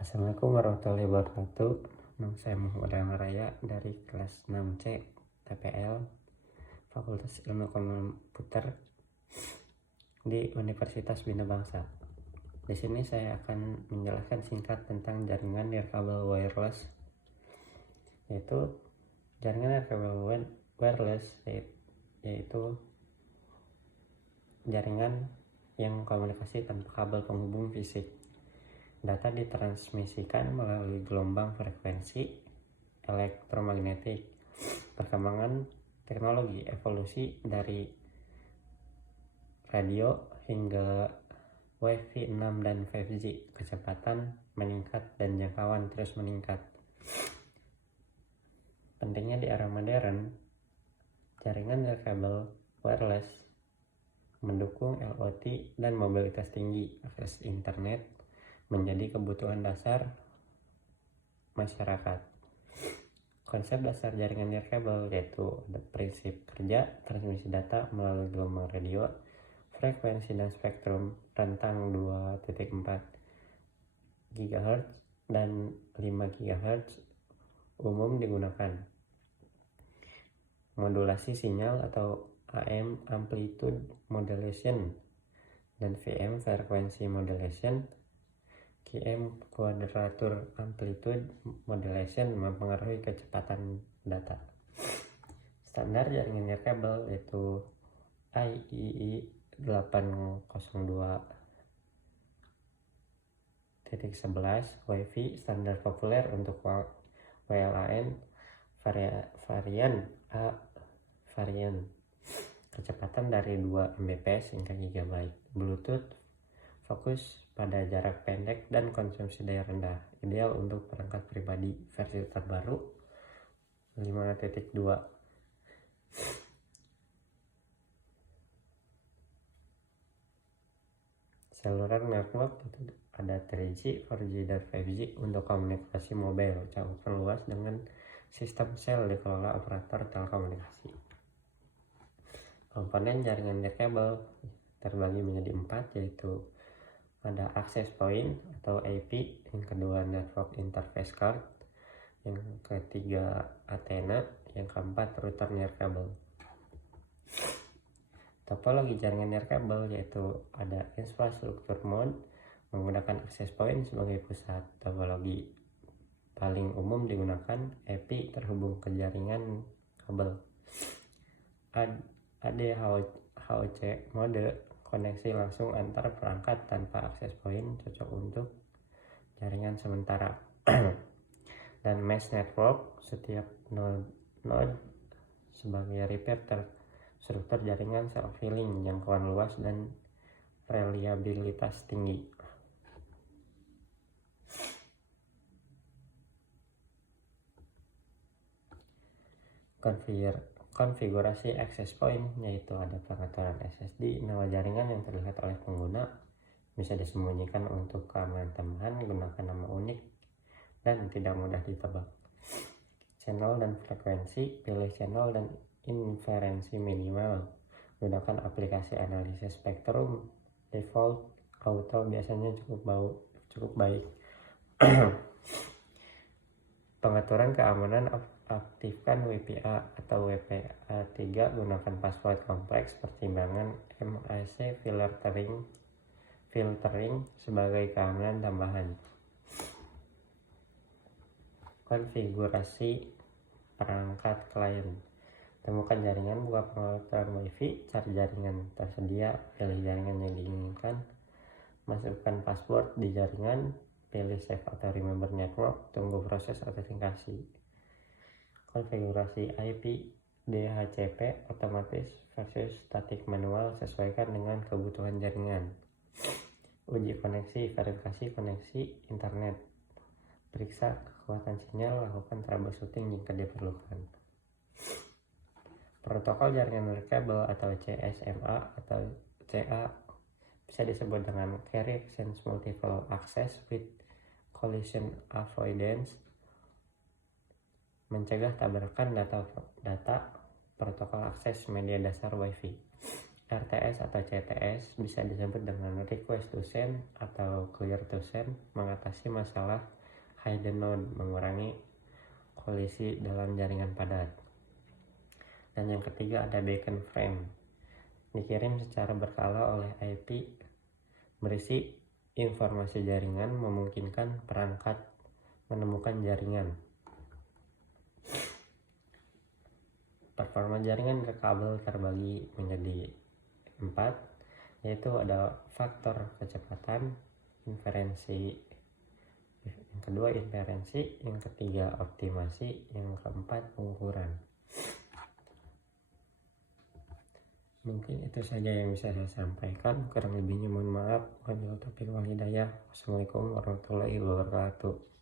Assalamualaikum warahmatullahi wabarakatuh. Nama saya Muhammad Raya dari kelas 6C TPL Fakultas Ilmu Komputer di Universitas Bina Bangsa. Di sini saya akan menjelaskan singkat tentang jaringan nirkabel wireless, yaitu jaringan nirkabel wireless yaitu jaringan yang komunikasi tanpa kabel penghubung fisik. Data ditransmisikan melalui gelombang frekuensi elektromagnetik. Perkembangan teknologi evolusi dari radio hingga Wi-Fi 6 dan 5G, kecepatan meningkat dan jangkauan terus meningkat. Pentingnya di era modern, jaringan nirkabel wireless mendukung LOT dan mobilitas tinggi. Akses internet menjadi kebutuhan dasar masyarakat. Konsep dasar jaringan nirkabel yaitu ada prinsip kerja, transmisi data melalui gelombang radio, frekuensi dan spektrum rentang 2.4 GHz dan 5 GHz umum digunakan. Modulasi sinyal atau AM amplitude modulation dan VM frequency modulation, QM quadrature amplitude modulation mempengaruhi kecepatan data. Standar jaringan nirkabel yaitu IEEE 802.11 Wi-Fi standar populer untuk WLAN varian A varian kecepatan dari 2 Mbps hingga GB. Bluetooth fokus pada jarak pendek dan konsumsi daya rendah, ideal untuk perangkat pribadi. Versi terbaru 5.2. Cellular network itu ada 3G, 4G, dan 5G untuk komunikasi mobile cakupan luas dengan sistem sel dikelola operator telekomunikasi. Komponen jaringan nirkabel terbagi menjadi 4, yaitu ada access point atau AP, yang kedua network interface card, yang ketiga antena, yang keempat router nirkabel. Topologi jaringan nirkabel yaitu ada infrastruktur mode menggunakan access point sebagai pusat. Topologi paling umum digunakan AP terhubung ke jaringan kabel. ADHOC mode koneksi langsung antar perangkat tanpa access point, cocok untuk jaringan sementara. Dan mesh network, setiap node sebagai repair struktur jaringan self-healing, jangkauan luas dan reliabilitas tinggi. Konfigurasi access point yaitu ada pengaturan SSD, nama jaringan yang terlihat oleh pengguna, bisa disembunyikan untuk keamanan tambahan, gunakan nama unik dan tidak mudah ditebak. Channel dan frekuensi, pilih channel dan inferensi minimal, gunakan aplikasi analisis spektrum. Default auto biasanya cukup baik. Pengaturan keamanan, aktifkan WPA atau WPA3, gunakan password kompleks, pertimbangan MAC filtering sebagai keamanan tambahan. Konfigurasi perangkat klien, temukan jaringan, buka pengaturan WiFi, cari jaringan tersedia, pilih jaringan yang diinginkan, masukkan password di jaringan, pilih save atau remember network, tunggu proses autentikasi. Konfigurasi IP DHCP otomatis versus statik manual, sesuaikan dengan kebutuhan jaringan. Uji koneksi, verifikasi koneksi internet, periksa kekuatan sinyal, lakukan troubleshooting jika diperlukan. Protokol jaringan nirkabel atau CSMA atau CA bisa disebut dengan Carrier Exchange Multiple Access with Collision Avoidance, mencegah tabrakan data protokol akses media dasar Wi-Fi. RTS atau CTS bisa disebut dengan request to send atau clear to send, mengatasi masalah hidden node, mengurangi kolisi dalam jaringan padat. Dan yang ketiga ada beacon frame, dikirim secara berkala oleh IP berisi informasi jaringan, memungkinkan perangkat menemukan jaringan. Performa jaringan ke kabel terbagi menjadi 4, yaitu ada faktor kecepatan, yang kedua inferensi, yang ketiga optimasi, yang keempat pengukuran. Mungkin itu saja yang bisa saya sampaikan, kurang lebihnya mohon maaf. Wabillahi taufiq wal hidayah. Wassalamualaikum warahmatullahi wabarakatuh.